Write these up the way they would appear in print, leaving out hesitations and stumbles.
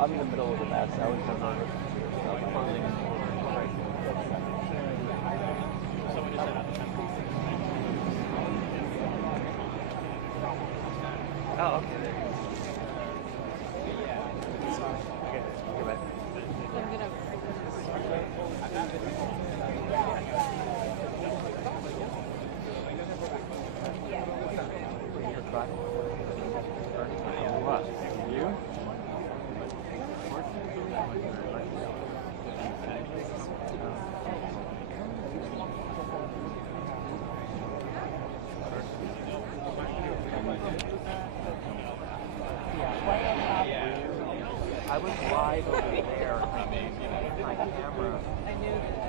I'm in the middle of the mess. I was oh, okay. I was live over there. My camera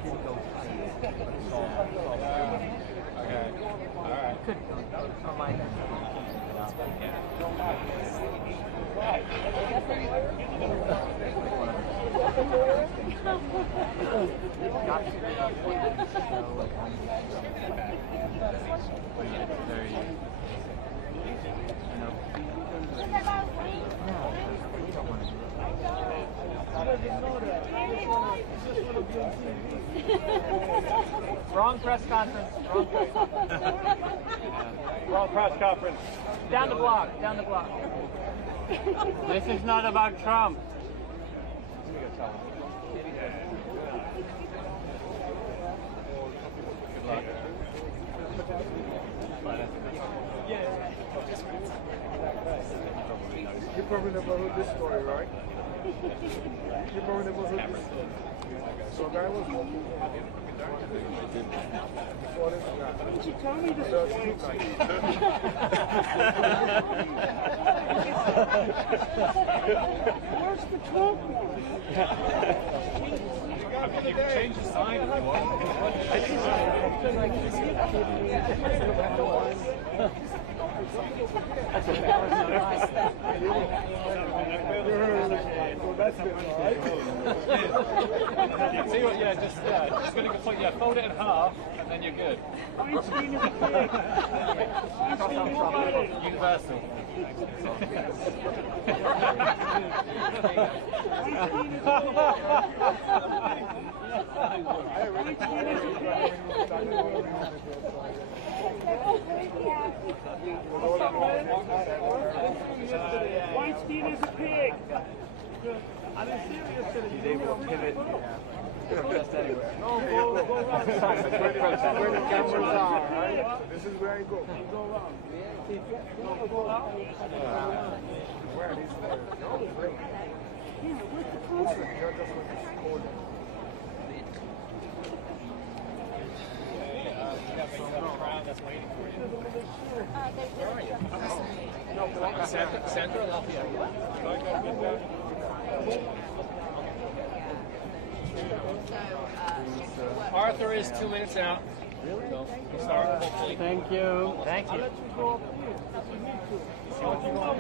didn't go tight. Okay. All right. Could on my Wrong press conference. Wrong press conference. Down the block. Down the block. This is not about Trump. Good luck. You probably never heard this story, right? You probably never heard this story. So a guy was walking before this guy. Why didn't you tell me this story? Where's the Trump one? You can change the sign if you want. Yeah, just gonna fold it in half, and then you're good. Weinstein is a pig. Universal. Weinstein is a pig. I'm serious. He's able to pivot. Just anywhere. No, go around. Where the cameras are, right? This is where I go. Go around. No, go around. Where is there? No, wait. Here, where's the person? You're just going to score them. That's waiting for you. No, Sandra will help you out. Arthur is 2 minutes out. Really? So we'll start hopefully. Thank you. Thank I'll you. let you go up here. See what you want.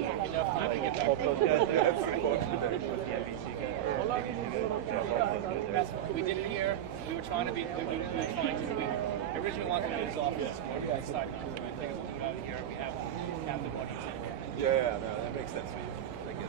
Enough time to get back. We did it here. We were trying to be. We originally wanted to do this office. We decided not to do it. I think we'll do it out here. We have the audience. Yeah, no, that makes sense for you. I get it.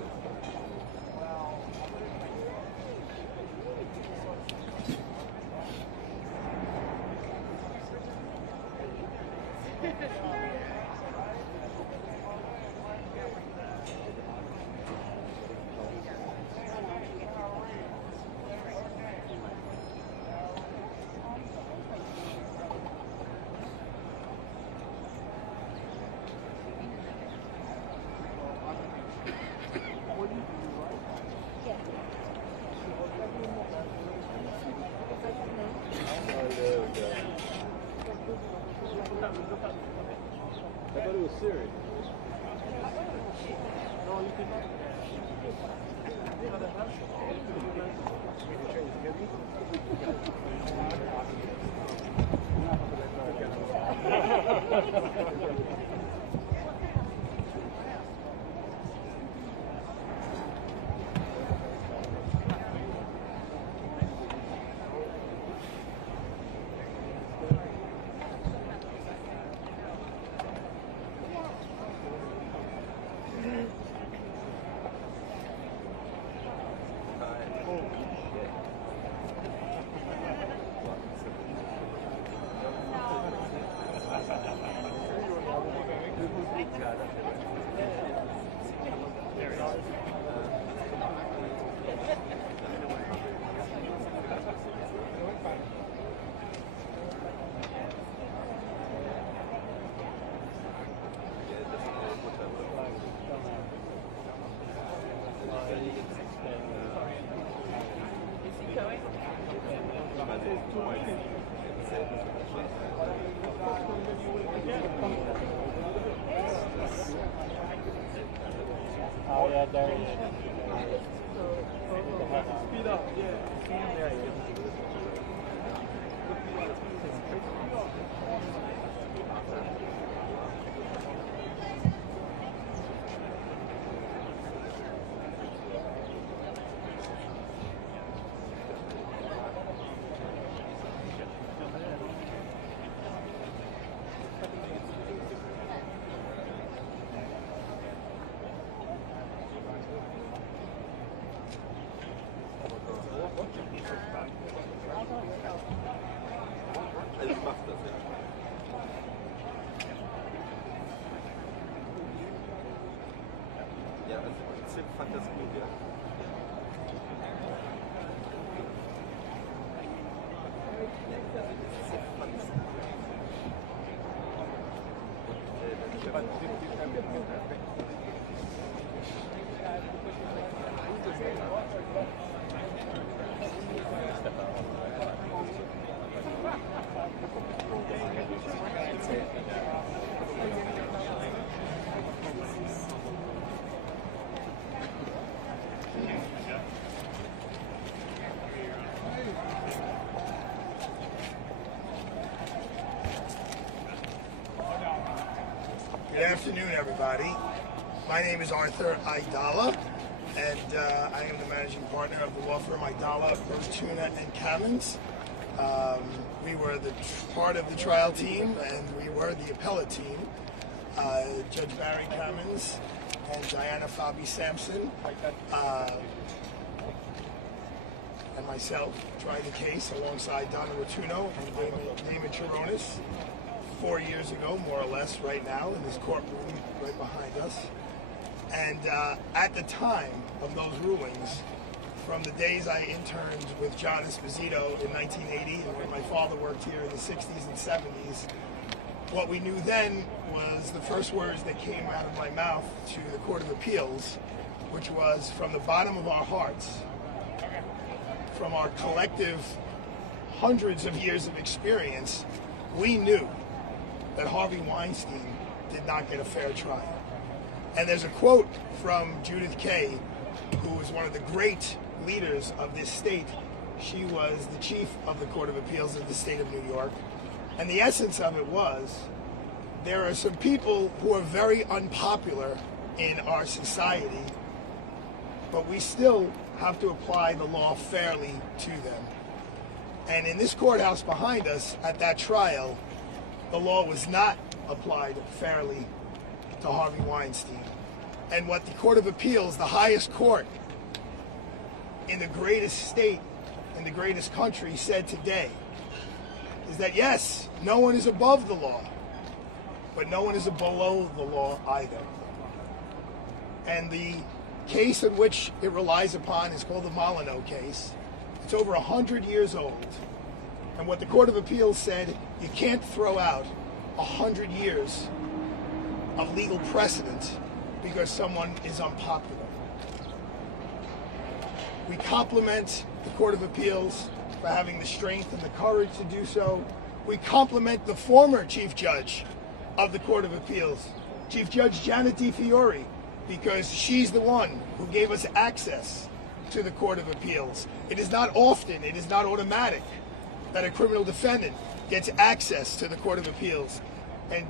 Oh yeah, there it is. Speed up, yeah. There he is. Ich mach das, ja. Ja, also Zip fand das gut, ja. Good afternoon, everybody. My name is Arthur Aidala, and I am the managing partner of the law firm Aidala, Tuna and Kamens. We were the part of the trial team, and we were the appellate team. Judge Barry Kamens and Diana Fabi Sampson and myself tried the case alongside Donna Rotuno and Damon Chironis 4 years ago, more or less, right now in this courtroom right behind us. And at the time of those rulings, from the days I interned with John Esposito in 1980 and when my father worked here in the 60s and 70s, what we knew then was the first words that came out of my mouth to the Court of Appeals, which was from the bottom of our hearts, from our collective hundreds of years of experience, we knew that Harvey Weinstein did not get a fair trial. And there's a quote from Judith Kay, who was one of the great leaders of this state. She was the chief of the Court of Appeals of the state of New York. And the essence of it was, there are some people who are very unpopular in our society, but we still have to apply the law fairly to them. And in this courthouse behind us, at that trial, the law was not applied fairly to Harvey Weinstein. And what the Court of Appeals, the highest court in the greatest state, in the greatest country, said today is that yes, no one is above the law, but no one is below the law either. And the case in which it relies upon is called the Molyneux case. It's over 100 years old. And what the Court of Appeals said, you can't throw out 100 years of legal precedent because someone is unpopular. We compliment the Court of Appeals for having the strength and the courage to do so. We compliment the former Chief Judge of the Court of Appeals, Chief Judge Janet DiFiore, because she's the one who gave us access to the Court of Appeals. It is not often, it is not automatic that a criminal defendant gets access to the Court of Appeals. And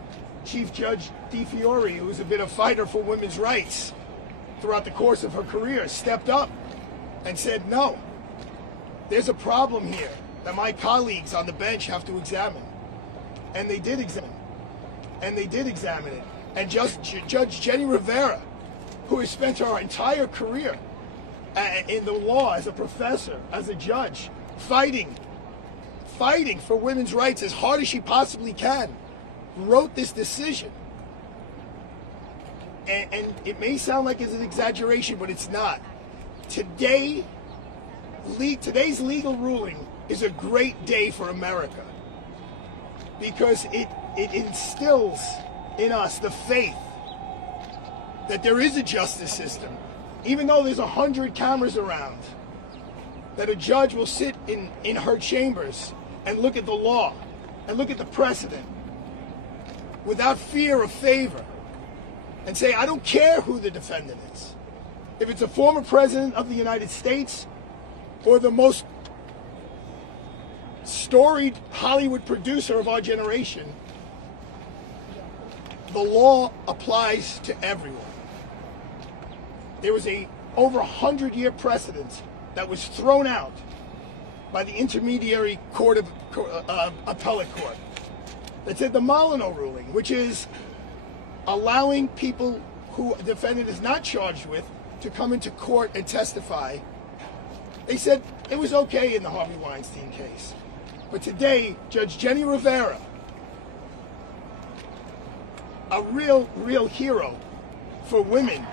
Chief Judge DiFiore, who has been a fighter for women's rights throughout the course of her career, stepped up and said, no, there's a problem here that my colleagues on the bench have to examine. And they did examine. And they did examine it. And Judge Jenny Rivera, who has spent her entire career in the law as a professor, as a judge, fighting for women's rights as hard as she possibly can, wrote this decision. And it may sound like it's an exaggeration, but it's not. Today's legal ruling is a great day for America because it instills in us the faith that there is a justice system, even though there's 100 cameras around, that a judge will sit in her chambers and look at the law and look at the precedent without fear of favor and say, I don't care who the defendant is. If it's a former president of the United States or the most storied Hollywood producer of our generation, the law applies to everyone. There was a over 100-year precedent that was thrown out by the intermediary court of appellate court that said the Molyneux ruling, which is allowing people who a defendant is not charged with to come into court and testify. They said it was okay in the Harvey Weinstein case. But today, Judge Jenny Rivera, a real hero for women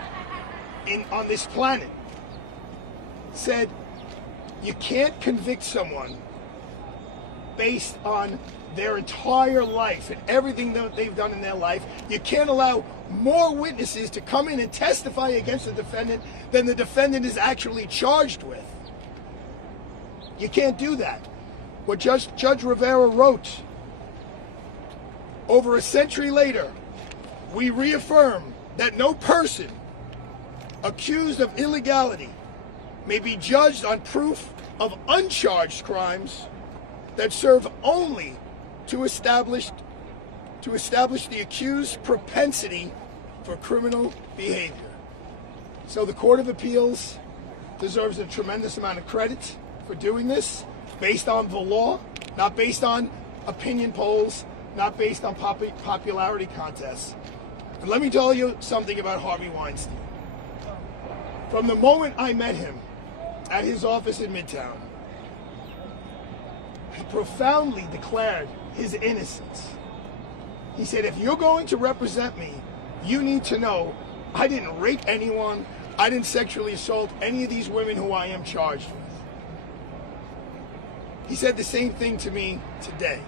on this planet, said you can't convict someone based on their entire life and everything that they've done in their life. You can't allow more witnesses to come in and testify against the defendant than the defendant is actually charged with. You can't do that. What Judge Rivera wrote, over a century later, we reaffirm that no person accused of illegality may be judged on proof of uncharged crimes that serve only to establish the accused's propensity for criminal behavior. So the Court of Appeals deserves a tremendous amount of credit for doing this, based on the law, not based on opinion polls, not based on popularity contests. And let me tell you something about Harvey Weinstein. From the moment I met him at his office in Midtown, he profoundly declared his innocence. He said, if you're going to represent me, you need to know I didn't rape anyone, I didn't sexually assault any of these women who I am charged with. He said the same thing to me today.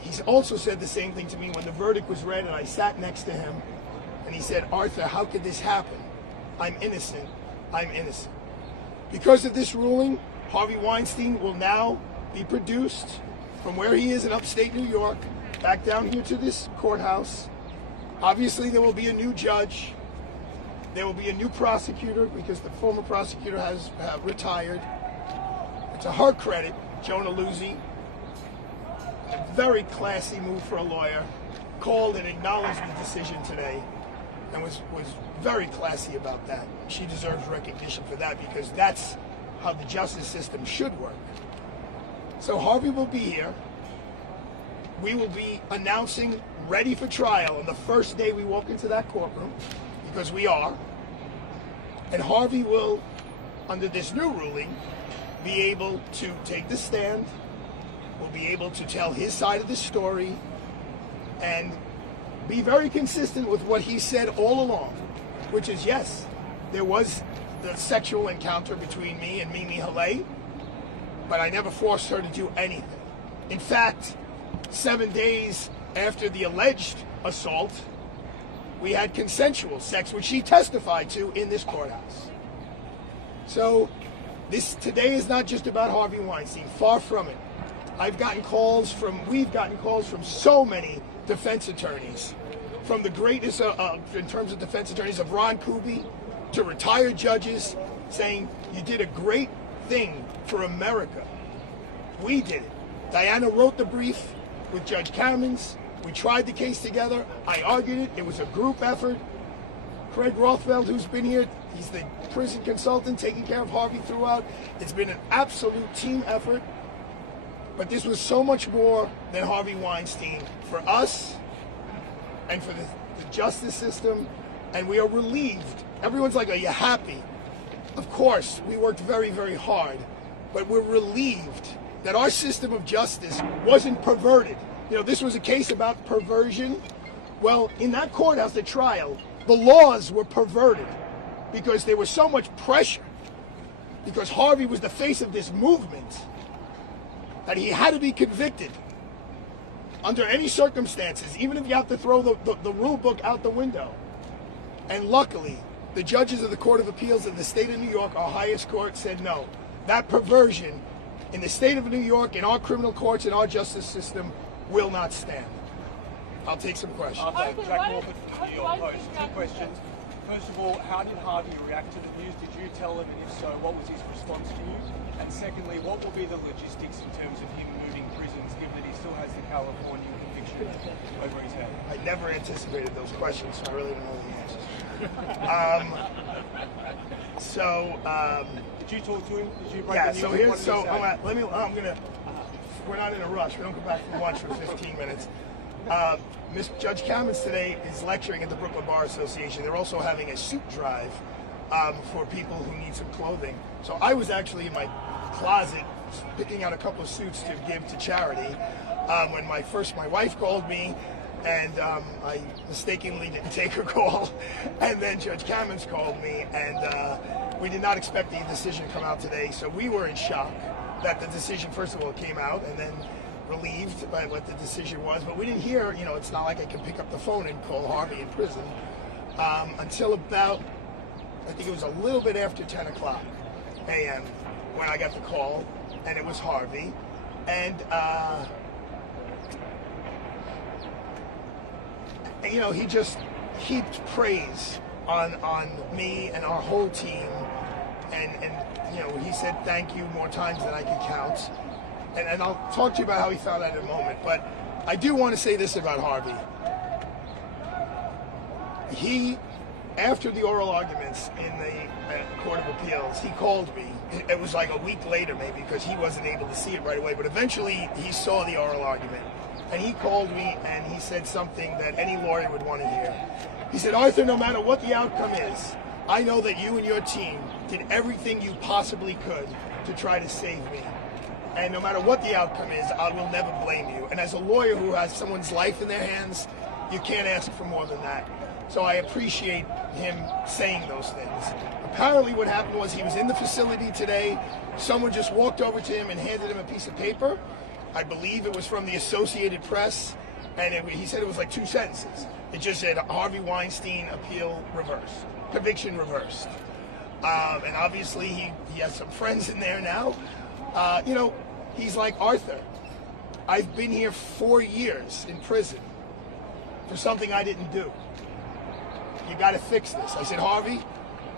He's also said the same thing to me when the verdict was read and I sat next to him, and he said, Arthur, how could this happen? I'm innocent. I'm innocent. Because of this ruling, Harvey Weinstein will now be produced from where he is in upstate New York back down here to this courthouse. Obviously, there will be a new judge. There will be a new prosecutor because the former prosecutor has retired. To her credit, Jonah Luzzi, a very classy move for a lawyer, called and acknowledged the decision today and was very classy about that. She deserves recognition for that because that's how the justice system should work. So Harvey will be here. We will be announcing ready for trial on the first day we walk into that courtroom, because we are. And Harvey will, under this new ruling, be able to take the stand, will be able to tell his side of the story, and be very consistent with what he said all along, which is, yes, there was the sexual encounter between me and Mimi Haley, but I never forced her to do anything. In fact, 7 days after the alleged assault, we had consensual sex, which she testified to in this courthouse. So this today is not just about Harvey Weinstein, far from it. We've gotten calls from so many defense attorneys, from the greatest in terms of defense attorneys of Ron Kuby to retired judges, saying you did a great thing for America. We did it. Diana wrote the brief with Judge Kamens. We tried the case together. I argued it. It was a group effort. Craig Rothfeld, who's been here, he's the prison consultant taking care of Harvey throughout. It's been an absolute team effort. But this was so much more than Harvey Weinstein for us and for the justice system. And we are relieved. Everyone's like, are you happy? Of course, we worked very, very hard. But we're relieved that our system of justice wasn't perverted. You know, this was a case about perversion. Well, in that courthouse, the trial, the laws were perverted because there was so much pressure, because Harvey was the face of this movement, that he had to be convicted under any circumstances, even if you have to throw the rule book out the window. And luckily, The judges of the Court of Appeals of the state of New York, our highest court, said no. That perversion in the state of New York, in our criminal courts, in our justice system, will not stand. I'll take some questions. Jack Morford from the New York Post. Two questions. First of all, how did Harvey react to the news? Did you tell him, and if so, what was his response to you? And secondly, what will be the logistics in terms of him moving prisons, given that he still has the California conviction over his head? I never anticipated those questions, so I really don't know the answers. Did you talk to him? Did you break Yeah, the news? so What here's, did he so say? we're not in a rush. We don't come back from lunch for 15 minutes. Judge Kamens today is lecturing at the Brooklyn Bar Association. They're also having a suit drive for people who need some clothing. So I was actually in my closet picking out a couple of suits to give to charity when my wife called me, and I mistakenly didn't take her call, and then Judge Kamens called me, and we did not expect the decision to come out today, so we were in shock that the decision, first of all, came out, and then relieved by what the decision was, but we didn't hear, it's not like I can pick up the phone and call Harvey in prison until about, I think it was a little bit after 10 o'clock a.m. when I got the call, and it was Harvey, and he just heaped praise on me and our whole team, and he said thank you more times than I could count. And I'll talk to you about how he found out in a moment. But I do want to say this about Harvey. After the oral arguments in the Court of Appeals, he called me. It was like a week later maybe, because he wasn't able to see it right away. But eventually he saw the oral argument. And he called me and he said something that any lawyer would want to hear. He said, Arthur, no matter what the outcome is, I know that you and your team did everything you possibly could to try to save me. And no matter what the outcome is, I will never blame you. And as a lawyer who has someone's life in their hands, you can't ask for more than that. So I appreciate him saying those things. Apparently what happened was he was in the facility today. Someone just walked over to him and handed him a piece of paper. I believe it was from the Associated Press. And he said it was like 2 sentences. It just said, Harvey Weinstein appeal reversed, conviction reversed. And obviously he has some friends in there now. He's like, Arthur, I've been here 4 years in prison for something I didn't do. You got to fix this. I said, Harvey,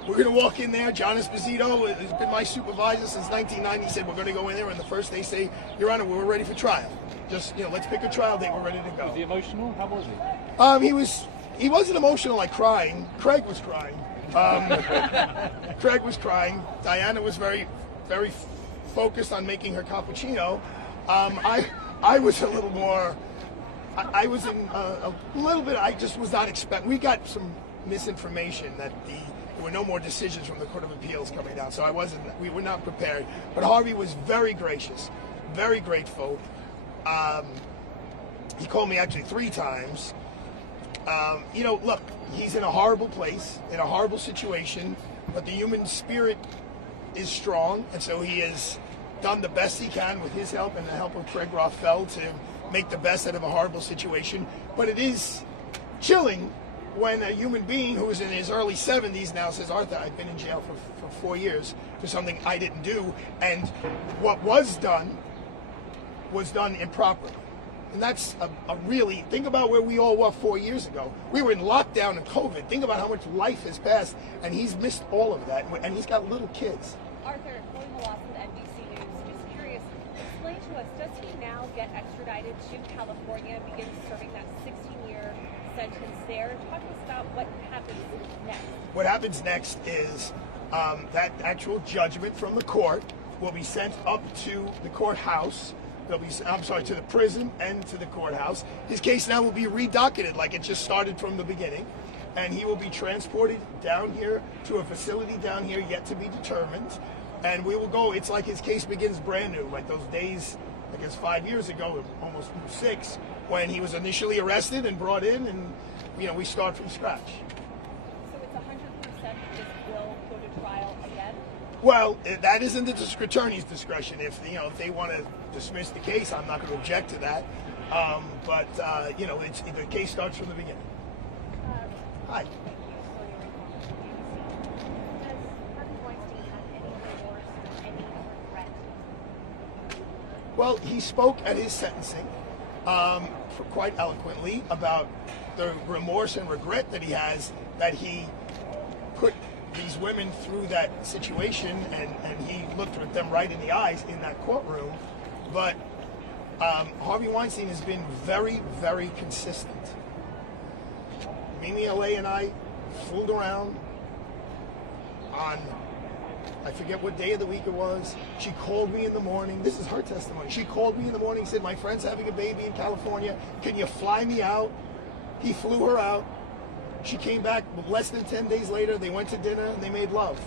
we're going to walk in there. John Esposito has been my supervisor since 1990. He said, we're going to go in there, and the first they say, Your Honor, we're ready for trial. Just, let's pick a trial date. We're ready to go. Was he emotional? How was he? He wasn't emotional like crying. Craig was crying. Craig was crying. Diana was very, very focused on making her cappuccino. I was a little more. I was in a little bit. I just was not expecting. We got some misinformation that there were no more decisions from the Court of Appeals coming down. So we were not prepared. But Harvey was very gracious, very grateful. He called me actually 3 times. Look, he's in a horrible place, in a horrible situation, but the human spirit is strong, and so he has done the best he can with his help and the help of Craig Rothfeld to make the best out of a horrible situation. But it is chilling when a human being who is in his early 70s now says, Arthur, I've been in jail for 4 years for something I didn't do, and what was done improperly. And that's a really, think about where we all were 4 years ago. We were in lockdown and COVID. Think about how much life has passed, and he's missed all of that, and he's got little kids. Arthur, following the loss of NBC News, just curious, explain to us, does he now get extradited to California and begin serving that 16-year sentence there? Talk to us about what happens next. What happens next is that actual judgment from the court will be sent up to the courthouse. To the prison and to the courthouse. His case now will be redocketed like it just started from the beginning, and he will be transported down here to a facility down here yet to be determined, and we will go. It's like his case begins brand new, like those days, I guess 5 years ago, almost 6, when he was initially arrested and brought in, and we start from scratch. So it's 100% this will go to trial again? Well, that isn't the attorney's discretion. If they want to dismiss the case, I'm not going to object to that. But the case starts from the beginning. Hi. Well, he spoke at his sentencing quite eloquently about the remorse and regret that he has that he put these women through that situation, and he looked at them right in the eyes in that courtroom. But Harvey Weinstein has been very, very consistent. Mimi LA and I fooled around on, I forget what day of the week it was. She called me in the morning. This is her testimony. She called me in the morning, said, my friend's having a baby in California. Can you fly me out? He flew her out. She came back less than 10 days later. They went to dinner and they made love.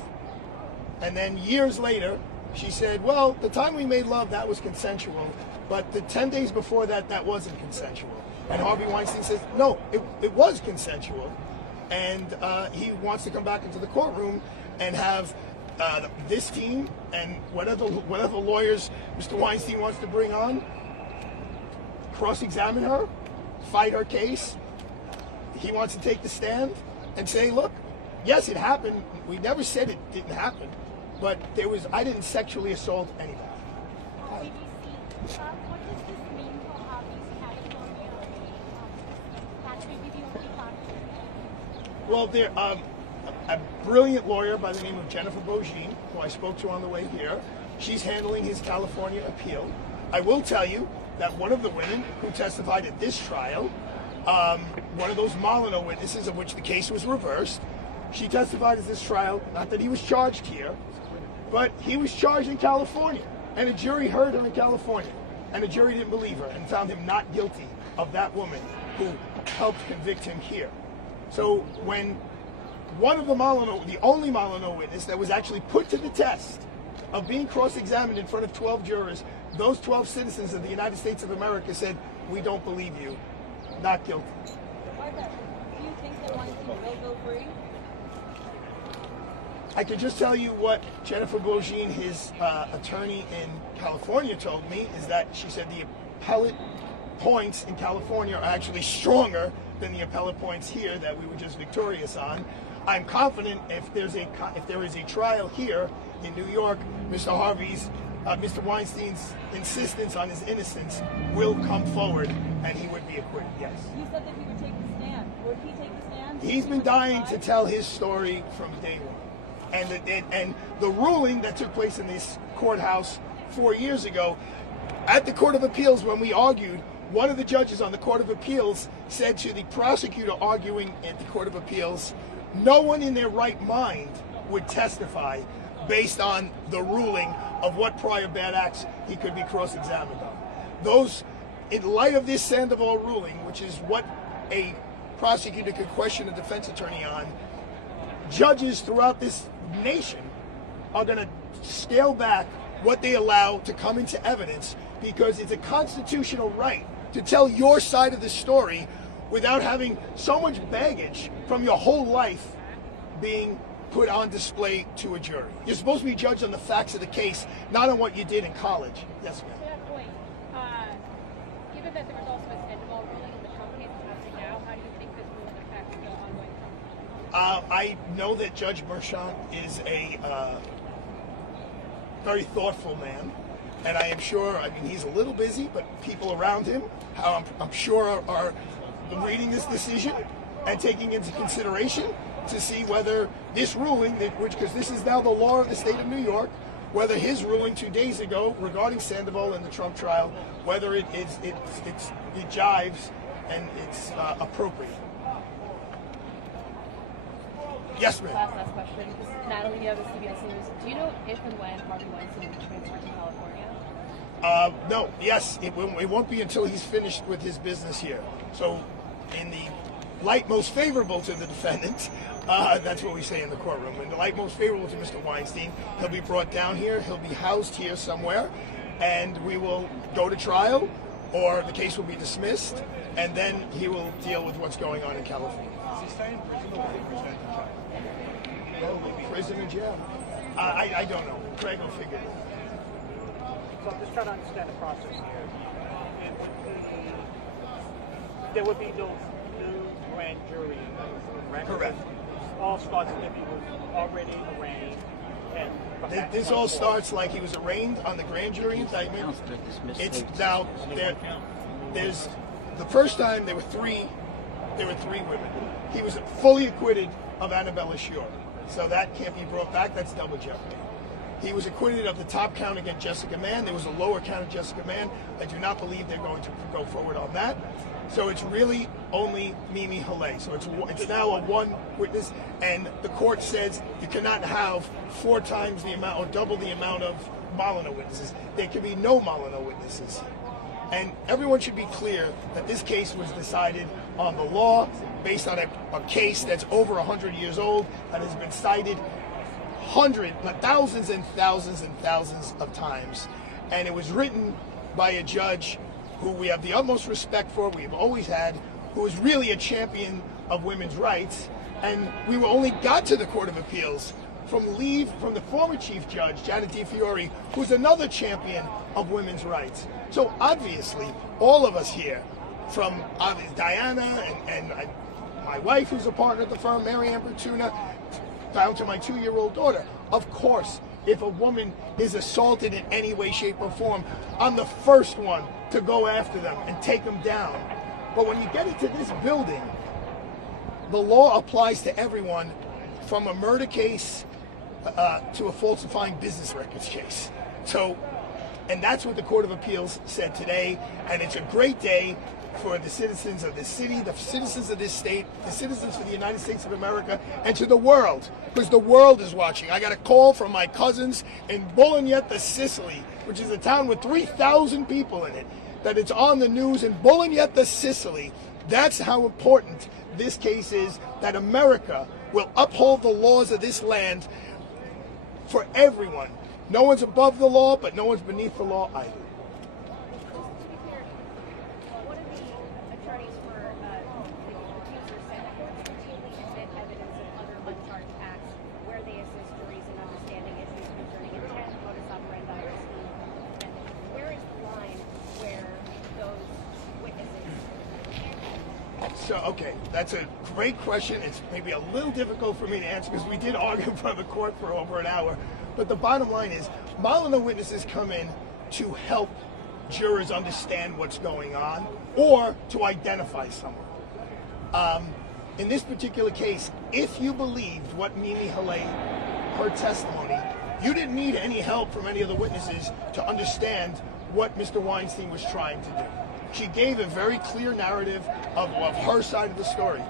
And then years later, she said, well, the time we made love, that was consensual. But the 10 days before that, that wasn't consensual. And Harvey Weinstein says, no, it was consensual. And he wants to come back into the courtroom and have this team and whatever lawyers Mr. Weinstein wants to bring on, cross-examine her, fight her case. He wants to take the stand and say, look, yes, it happened. We never said it didn't happen, but I didn't sexually assault anybody. What does this mean for Harvey's California? That may be the only part. Well, there, a brilliant lawyer by the name of Jennifer Bogine, who I spoke to on the way here, she's handling his California appeal. I will tell you that one of the women who testified at this trial, one of those Molyneux witnesses of which the case was reversed, she testified at this trial, not that he was charged here, but he was charged in California. And a jury heard him in California. And the jury didn't believe her and found him not guilty of that woman who helped convict him here. So when one of the only Molyneux witness that was actually put to the test of being cross-examined in front of 12 jurors, those 12 citizens of the United States of America said, we don't believe you, not guilty. Arthur, do you think that Weinstein will go free? I can just tell you what Jennifer Bogine, his attorney in California, told me, is that she said the appellate points in California are actually stronger than the appellate points here that we were just victorious on. I'm confident if there is a trial here in New York, Mr. Weinstein's insistence on his innocence will come forward and he would be acquitted, yes. You said that he would take the stand. Would he take the stand? He's been dying to tell his story from day one. And the ruling that took place in this courthouse 4 years ago, at the Court of Appeals when we argued, one of the judges on the Court of Appeals said to the prosecutor arguing at the Court of Appeals, no one in their right mind would testify based on the ruling of what prior bad acts he could be cross-examined on. In light of this Sandoval ruling, which is what a prosecutor could question a defense attorney on, judges throughout this nation are going to scale back what they allow to come into evidence because it's a constitutional right to tell your side of the story without having so much baggage from your whole life being put on display to a jury. You're supposed to be judged on the facts of the case, not on what you did in college. Yes, ma'am. To that point, given that there was also a Sandoval ruling in the Trump case happening now, how do you think this ruling affects the ongoing Trump case? I know that Judge Mershon is a very thoughtful man, and I am sure, he's a little busy, but people around him, I'm sure are reading this decision and taking into consideration to see whether this ruling, because this is now the law of the state of New York, whether his ruling 2 days ago regarding Sandoval and the Trump trial, whether it jives and it's appropriate. Yes, ma'am. Last question. This is Natalie Neo with CBS News. Do you know if and when Harvey Weinstein will be transferred to California? No. Yes, it won't be until he's finished with his business here. So, in the light most favorable to the defendant, that's what we say in the courtroom. In the light most favorable to Mr. Weinstein, he'll be brought down here. He'll be housed here somewhere, and we will go to trial, or the case will be dismissed, and then he will deal with what's going on in California. Does he stay in prison or will he return to jail? Prison and jail? I don't know. Craig will figure it out. So I'm just trying to understand the process here. There would be no new grand jury, correct? Correct. All starts if it was already arranged, This all starts like he was arraigned on the grand jury indictment. It's now there's the first time there were three women. He was fully acquitted of Annabella Shore, so that can't be brought back. That's double jeopardy. He was acquitted of the top count against Jessica Mann. There was a lower count of Jessica Mann. I do not believe they're going to go forward on that. So it's really only Mimi Haley. So it's now a one witness, and the court says you cannot have 4 times the amount or double the amount of Molyneux witnesses. There can be no Molyneux witnesses. And everyone should be clear that this case was decided on the law, based on a case that's over 100 years old, that has been cited thousands and thousands and thousands of times. And it was written by a judge who we have the utmost respect for, we have always had, who is really a champion of women's rights. And we only got to the Court of Appeals from the former Chief Judge, Janet DiFiore, who's another champion of women's rights. So obviously, all of us here, from Diana and my wife, who's a partner at the firm, Mary Ann Bertuna, down to my 2-year-old daughter, of course, if a woman is assaulted in any way, shape, or form, I'm the first one to go after them and take them down. But when you get into this building, the law applies to everyone, from a murder case to a falsifying business records case. So, and that's what the Court of Appeals said today, and it's a great day for the citizens of this city, the citizens of this state, the citizens of the United States of America, and to the world, because the world is watching. I got a call from my cousins in Bolognetta, Sicily, which is a town with 3,000 people in it, that it's on the news in Bolognetta, Sicily. That's how important this case is, that America will uphold the laws of this land for everyone. No one's above the law, but no one's beneath the law either. So, okay, that's a great question. It's maybe a little difficult for me to answer because we did argue in front of the court for over an hour. But the bottom line is, Molyneux witnesses come in to help jurors understand what's going on or to identify someone. In this particular case, if you believed what Mimi Haley, her testimony, you didn't need any help from any of the witnesses to understand what Mr. Weinstein was trying to do. She gave a very clear narrative of her side of the story.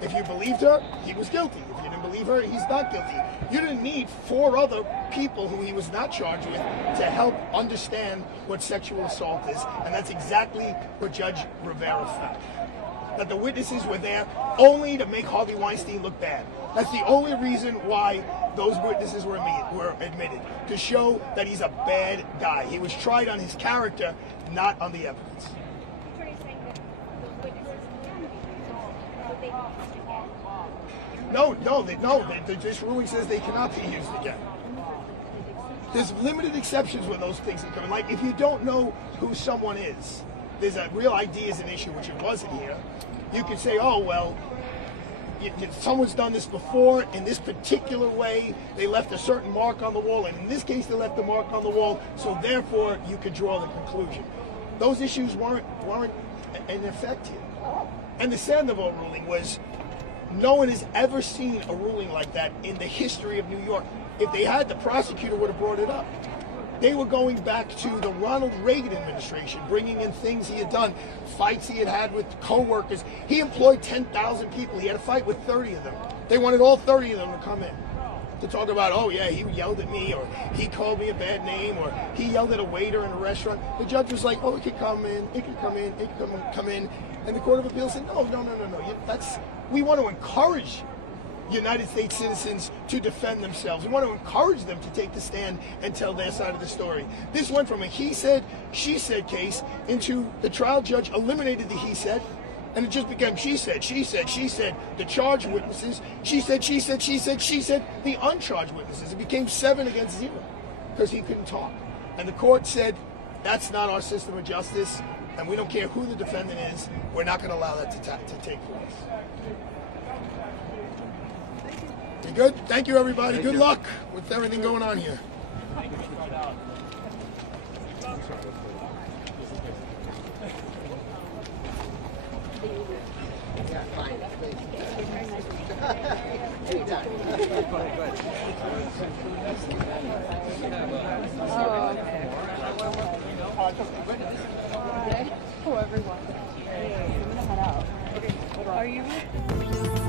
If you believed her, he was guilty. If you didn't believe her, he's not guilty. You didn't need 4 other people who he was not charged with to help understand what sexual assault is, and that's exactly what Judge Rivera found. That the witnesses were there only to make Harvey Weinstein look bad. That's the only reason why those witnesses were admitted, to show that he's a bad guy. He was tried on his character, not on the evidence. No, this ruling says they cannot be used again. There's limited exceptions when those things come in. Like, if you don't know who someone is, there's a real ID is an issue, which it wasn't here. You could say, oh, well, someone's done this before in this particular way. They left a certain mark on the wall, and in this case, they left the mark on the wall, so therefore, you could draw the conclusion. Those issues weren't in effect here. And the Sandoval ruling was, no one has ever seen a ruling like that in the history of New York. If they had, the prosecutor would have brought it up. They were going back to the Ronald Reagan administration, bringing in things he had done, fights he had had with co-workers. He employed 10,000 people. He had a fight with 30 of them. They wanted all 30 of them to come in to talk about, oh yeah, he yelled at me, or he called me a bad name, or he yelled at a waiter in a restaurant. The judge was like, oh, it could come in, it could come in, it could come in. And the Court of Appeals said, no. We want to encourage United States citizens to defend themselves. We want to encourage them to take the stand and tell their side of the story. This went from a he said, she said case into the trial judge eliminated the he said, and it just became she said, the charged witnesses, she said, the uncharged witnesses. It became 7 against 0 because he couldn't talk. And the court said, that's not our system of justice, and we don't care who the defendant is. We're not going to allow that to take place. You good? Thank you, everybody. Good luck with everything going on here. Oh, everyone. Hey, I'm gonna head out. Are you?